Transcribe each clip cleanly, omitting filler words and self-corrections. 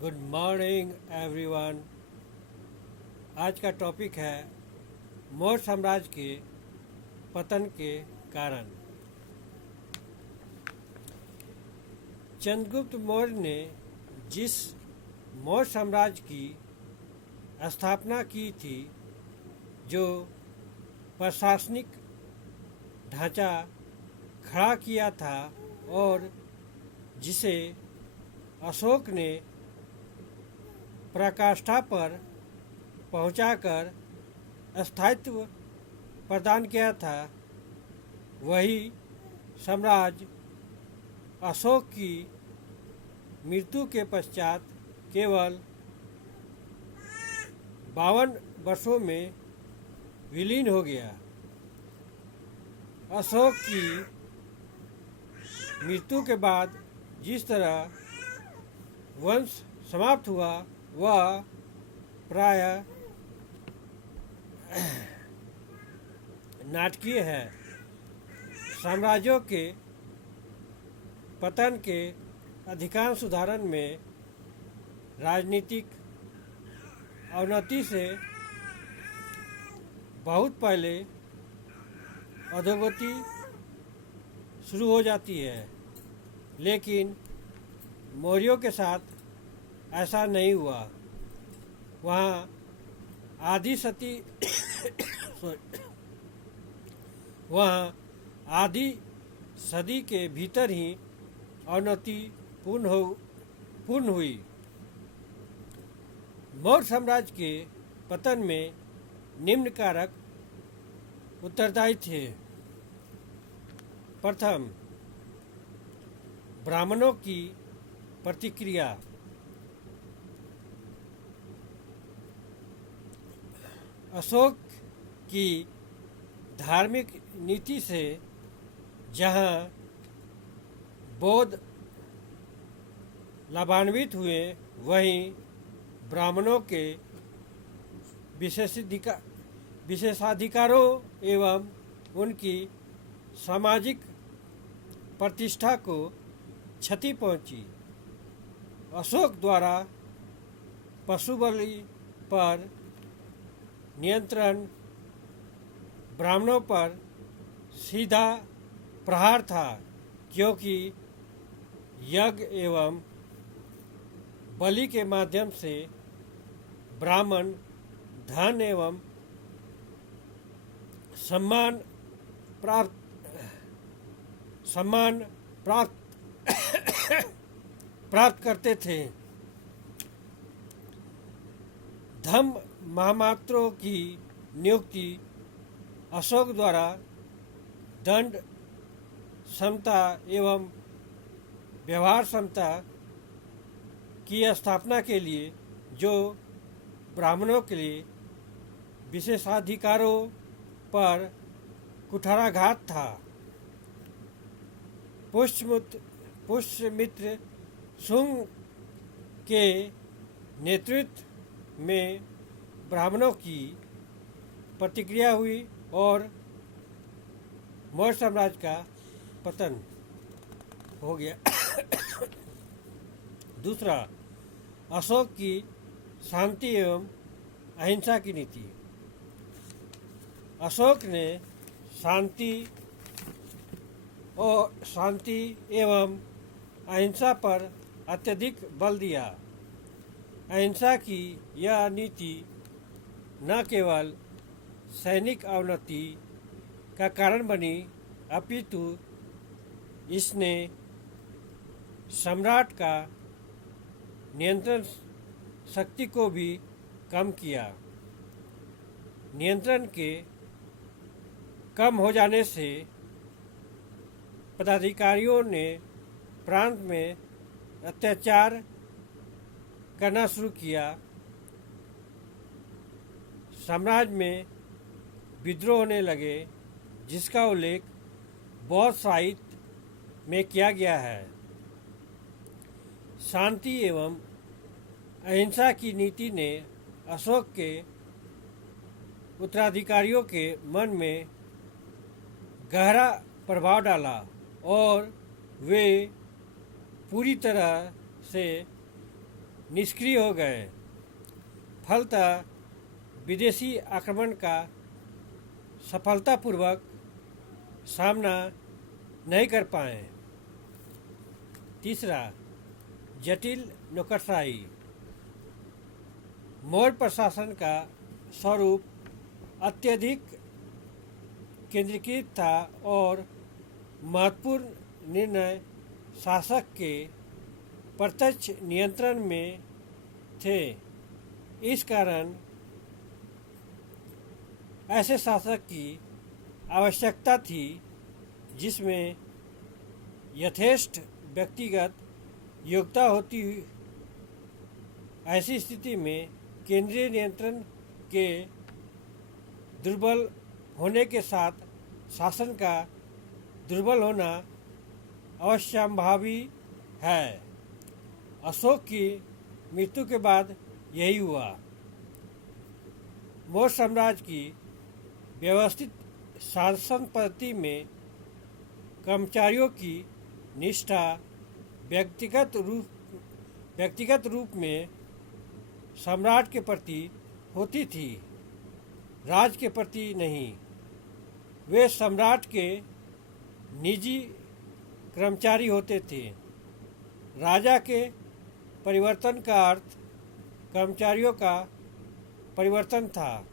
Good morning everyone. आज का topic है मौर्य साम्राज्य के पतन के कारण। चंद्रगुप्त मौर्य ने जिस मौर्य साम्राज्य की स्थापना की थी, जो प्रशासनिक ढांचा खड़ा किया था और जिसे अशोक ने पराकाष्ठा पर पहुंचाकर स्थायित्व प्रदान किया था, वही साम्राज्य अशोक की मृत्यु के पश्चात केवल 52 वर्षों में विलीन हो गया। अशोक की मृत्यु के बाद जिस तरह वंश समाप्त हुआ, वह प्रायः नाटकीय है। साम्राज्यों के पतन के अधिकांश उदाहरण में राजनीतिक अवनति से बहुत पहले अधोगति शुरू हो जाती है, लेकिन मौर्यों के साथ ऐसा नहीं हुआ। वहाँ आधी सदी वहाँ आधी सदी के भीतर ही अवनति पूर्ण हुई। मौर्य साम्राज्य के पतन में निम्न कारक उत्तरदायी थे। प्रथम, ब्राह्मणों की प्रतिक्रिया। अशोक की धार्मिक नीति से जहाँ बौद्ध लाभान्वित हुए, वहीं ब्राह्मणों के विशेषाधिकारों एवं उनकी सामाजिक प्रतिष्ठा को क्षति पहुंची। अशोक द्वारा पशु बलि पर नियंत्रण ब्राह्मणों पर सीधा प्रहार था, क्योंकि यज्ञ एवं बलि के माध्यम से ब्राह्मण धन एवं सम्मान प्राप्त करते थे। धम्म महामात्रों की नियुक्ति अशोक द्वारा दंड समता एवं व्यवहार समता की स्थापना के लिए, जो ब्राह्मणों के लिए विशेषाधिकारों पर कुठाराघात था। पुष्यमित्र शुंग के नेतृत्व में ब्राह्मणों की प्रतिक्रिया हुई और मौर्य साम्राज्य का पतन हो गया। दूसरा, अशोक की शांति एवं अहिंसा की नीति। अशोक ने शांति एवं अहिंसा पर अत्यधिक बल दिया। अहिंसा की यह नीति न केवल सैनिक अवनति का कारण बनी, अपितु इसने सम्राट का नियंत्रण शक्ति को भी कम किया। नियंत्रण के कम हो जाने से पदाधिकारियों ने प्रांत में अत्याचार करना शुरू किया। साम्राज्य में विद्रोह होने लगे, जिसका उल्लेख बौद्ध साहित्य में किया गया है। शांति एवं अहिंसा की नीति ने अशोक के उत्तराधिकारियों के मन में गहरा प्रभाव डाला और वे पूरी तरह से निष्क्रिय हो गए। फलतः विदेशी आक्रमण का सफलतापूर्वक सामना नहीं कर पाए। तीसरा, जटिल नौकरशाही। मौर्य प्रशासन का स्वरूप अत्यधिक केंद्रीकृत था और महत्वपूर्ण निर्णय शासक के प्रत्यक्ष नियंत्रण में थे। इस कारण ऐसे शासक की आवश्यकता थी जिसमें यथेष्ट व्यक्तिगत योग्यता होती। ऐसी स्थिति में केंद्रीय नियंत्रण के दुर्बल होने के साथ शासन का दुर्बल होना अवश्यंभावी है। अशोक की मृत्यु के बाद यही हुआ। मौर्य साम्राज्य की व्यवस्थित शासन पद्धति में कर्मचारियों की निष्ठा व्यक्तिगत रूप में सम्राट के प्रति होती थी, राज के प्रति नहीं। वे सम्राट के निजी कर्मचारी होते थे। राजा के परिवर्तन का अर्थ कर्मचारियों का परिवर्तन था।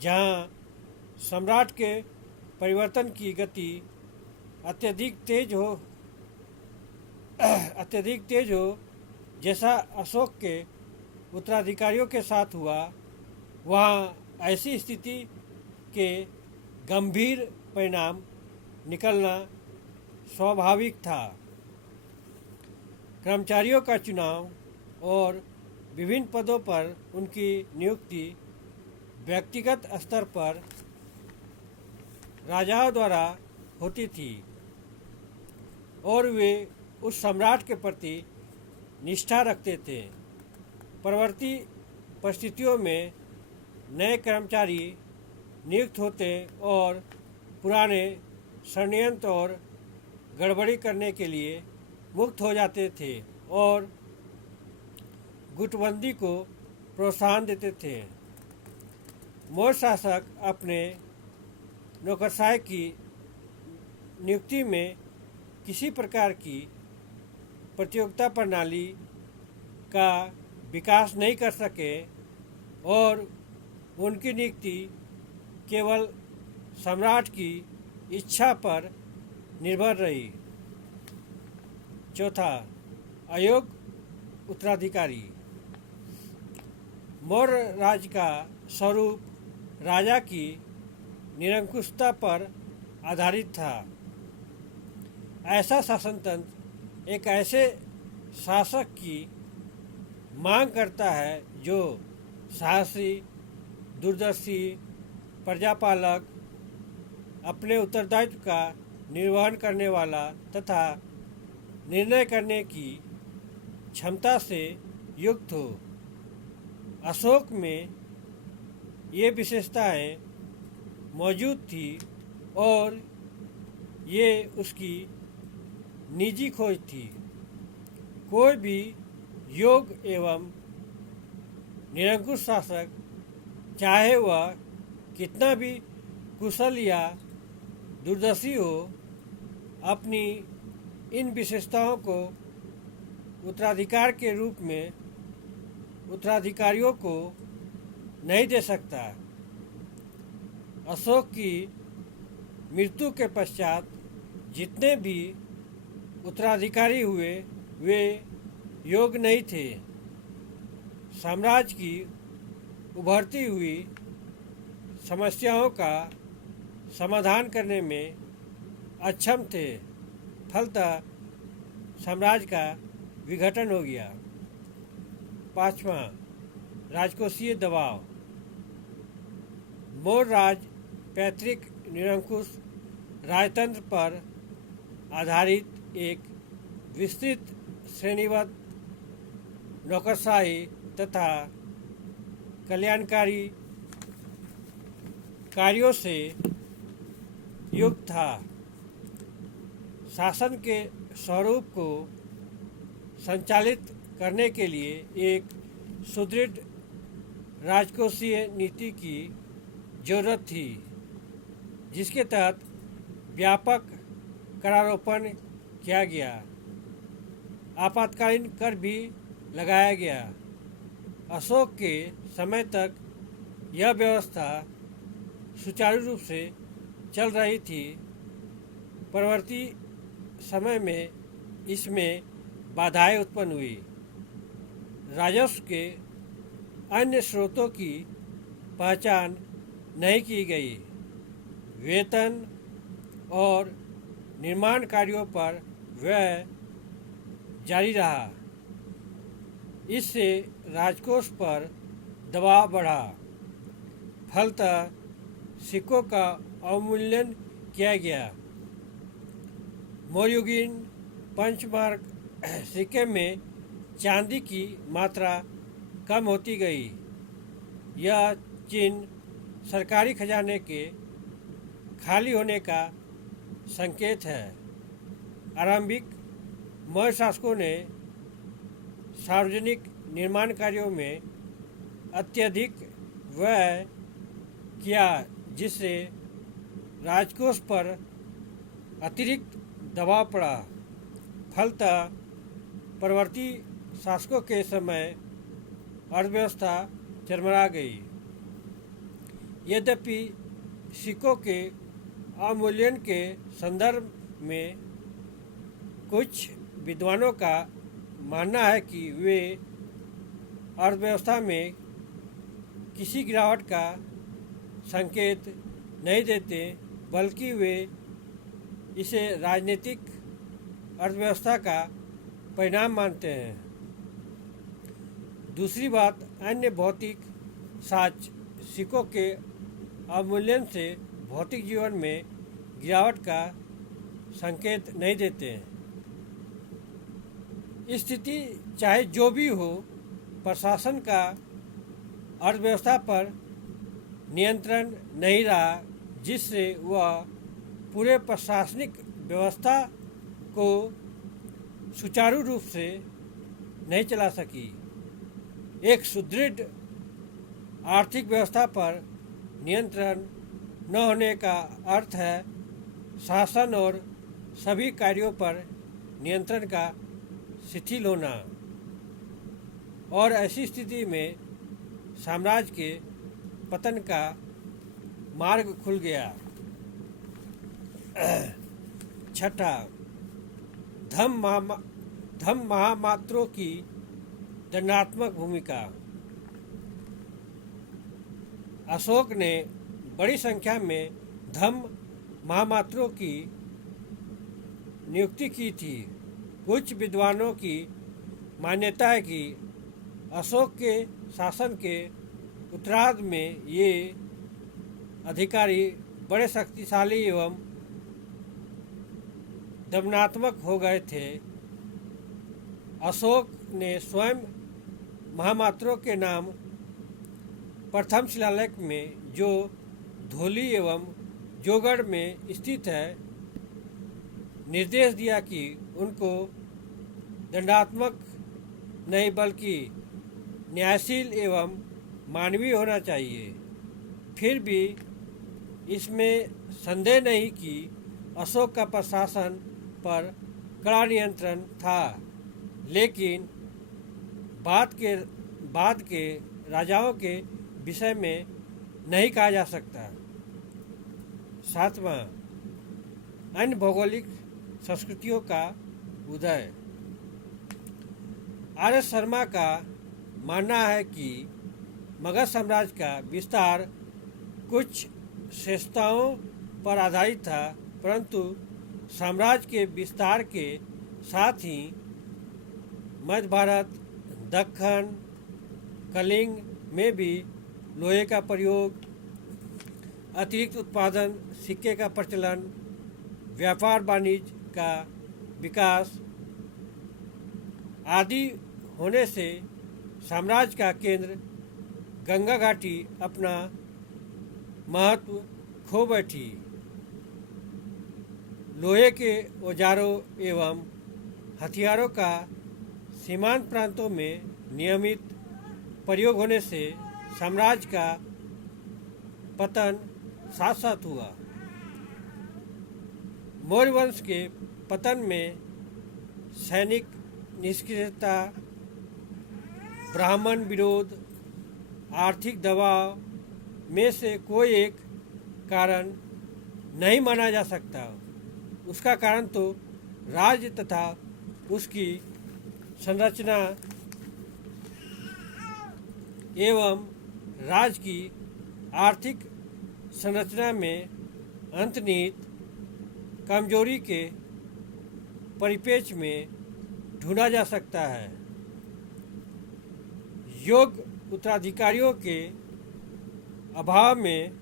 जहाँ सम्राट के परिवर्तन की गति अत्यधिक तेज हो जैसा अशोक के उत्तराधिकारियों के साथ हुआ, वहाँ ऐसी स्थिति के गंभीर परिणाम निकलना स्वाभाविक था। कर्मचारियों का चुनाव और विभिन्न पदों पर उनकी नियुक्ति व्यक्तिगत स्तर पर राजाओं द्वारा होती थी और वे उस सम्राट के प्रति निष्ठा रखते थे। परवर्ती परिस्थितियों में नए कर्मचारी नियुक्त होते और पुराने षड्यंत्र और गड़बड़ी करने के लिए मुक्त हो जाते थे और गुटबंदी को प्रोत्साहन देते थे। मौर्य शासक अपने नौकरशाही की नियुक्ति में किसी प्रकार की प्रतियोगिता प्रणाली का विकास नहीं कर सके और उनकी नियुक्ति केवल सम्राट की इच्छा पर निर्भर रही। चौथा, अयोग्य उत्तराधिकारी। मौर्य राज्य का स्वरूप राजा की निरंकुशता पर आधारित था। ऐसा शासन तंत्र एक ऐसे शासक की मांग करता है जो साहसी, दूरदर्शी, प्रजापालक, अपने उत्तरदायित्व का निर्वहन करने वाला तथा निर्णय करने की क्षमता से युक्त हो। अशोक में ये विशेषताएं मौजूद थी और ये उसकी निजी खोज थी। कोई भी योग्य एवं निरंकुश शासक, चाहे वह कितना भी कुशल या दूरदर्शी हो, अपनी इन विशेषताओं को उत्तराधिकार के रूप में उत्तराधिकारियों को नहीं दे सकता। अशोक की मृत्यु के पश्चात जितने भी उत्तराधिकारी हुए वे योग्य नहीं थे। साम्राज्य की उभरती हुई समस्याओं का समाधान करने में अक्षम थे। फलतः साम्राज्य का विघटन हो गया। पांचवा, राजकोषीय दबाव। मौर्य राज पैतृक निरंकुश राजतंत्र पर आधारित एक विस्तृत श्रेणीबद्ध नौकरशाही तथा कल्याणकारी कार्यों से युक्त था। शासन के स्वरूप को संचालित करने के लिए एक सुदृढ़ राजकोषीय नीति की जरूरत थी, जिसके तहत व्यापक करारोपण किया गया, आपातकालीन कर भी लगाया गया। अशोक के समय तक यह व्यवस्था सुचारू रूप से चल रही थी। परवर्ती समय में इसमें बाधाएं उत्पन्न हुई। राजस्व के अन्य स्रोतों की पहचान नहीं की गई। वेतन और निर्माण कार्यों पर व्यय जारी रहा। इससे राजकोष पर दबाव बढ़ा। फलतः सिक्कों का अवमूल्यन किया गया। मौर्ययुगीन पंचमार्क सिक्के में चांदी की मात्रा कम होती गई। यह चिन्ह सरकारी खजाने के खाली होने का संकेत है। आरंभिक मौर्य शासकों ने सार्वजनिक निर्माण कार्यों में अत्यधिक व्यय किया, जिससे राजकोष पर अतिरिक्त दबाव पड़ा। फलतः परवर्ती शासकों के समय अर्थव्यवस्था चरमरा गई। यद्यपि सिक्कों के अवमूल्यन के संदर्भ में कुछ विद्वानों का मानना है कि वे अर्थव्यवस्था में किसी गिरावट का संकेत नहीं देते, बल्कि वे इसे राजनीतिक अर्थव्यवस्था का परिणाम मानते हैं। दूसरी बात, अन्य भौतिक साक्ष्य सिक्कों के अवमूल्यन से भौतिक जीवन में गिरावट का संकेत नहीं देते हैं। स्थिति चाहे जो भी हो, प्रशासन का अर्थव्यवस्था पर नियंत्रण नहीं रहा, जिससे वह पूरे प्रशासनिक व्यवस्था को सुचारू रूप से नहीं चला सकी। एक सुदृढ़ आर्थिक व्यवस्था पर नियंत्रण न होने का अर्थ है शासन और सभी कार्यों पर नियंत्रण का शिथिल होना, और ऐसी स्थिति में साम्राज्य के पतन का मार्ग खुल गया। छठा, धम्म महामात्रों की दंडात्मक भूमिका। अशोक ने बड़ी संख्या में धम्म महामात्रों की नियुक्ति की थी। कुछ विद्वानों की मान्यता है कि अशोक के शासन के उत्तरार्ध में ये अधिकारी बड़े शक्तिशाली एवं दमनात्मक हो गए थे। अशोक ने स्वयं महामात्रों के नाम प्रथम शिलालेख में, जो धौली एवं जोगढ़ में स्थित है, निर्देश दिया कि उनको दंडात्मक नहीं बल्कि न्यायशील एवं मानवीय होना चाहिए। फिर भी इसमें संदेह नहीं कि अशोक का प्रशासन पर कड़ा नियंत्रण था, लेकिन बाद के राजाओं के विषय में नहीं कहा जा सकता। सातवां, अन्य भौगोलिक संस्कृतियों का उदय। आर एस शर्मा का मानना है कि मगध साम्राज्य का विस्तार कुछ श्रेष्ठताओं पर आधारित था, परंतु साम्राज्य के विस्तार के साथ ही मध्य भारत, दक्कन, कलिंग में भी लोहे का प्रयोग, अतिरिक्त उत्पादन, सिक्के का प्रचलन, व्यापार वाणिज्य का विकास आदि होने से साम्राज्य का केंद्र गंगा घाटी अपना महत्व खो बैठी। लोहे के औजारों एवं हथियारों का सीमांत प्रांतों में नियमित प्रयोग होने से साम्राज्य का पतन साथ साथ हुआ। मौर्य वंश के पतन में सैनिक निष्क्रियता, ब्राह्मण विरोध, आर्थिक दबाव में से कोई एक कारण नहीं माना जा सकता। उसका कारण तो राज्य तथा उसकी संरचना एवं राज्य की आर्थिक संरचना में अंतर्निहित कमजोरी के परिप्रेक्ष्य में ढूंढा जा सकता है। योग्य उत्तराधिकारियों के अभाव में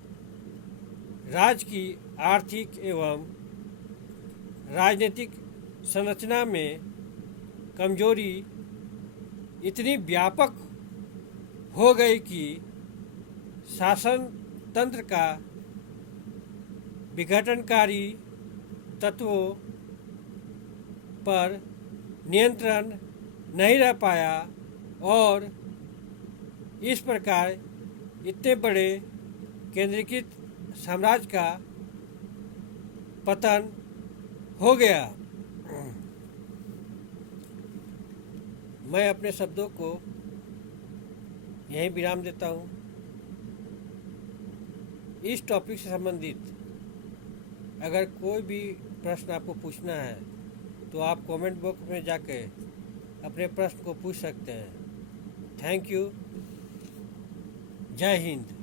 राज्य की आर्थिक एवं राजनीतिक संरचना में कमजोरी इतनी व्यापक हो गई कि शासन तंत्र का विघटनकारी तत्वों पर नियंत्रण नहीं रह पाया और इस प्रकार इतने बड़े केंद्रीकृत साम्राज्य का पतन हो गया। मैं अपने शब्दों को यहीं विराम देता हूँ। इस टॉपिक से संबंधित अगर कोई भी प्रश्न आपको पूछना है तो आप कमेंट बॉक्स में जाकर अपने प्रश्न को पूछ सकते हैं। Thank you. जय हिंद।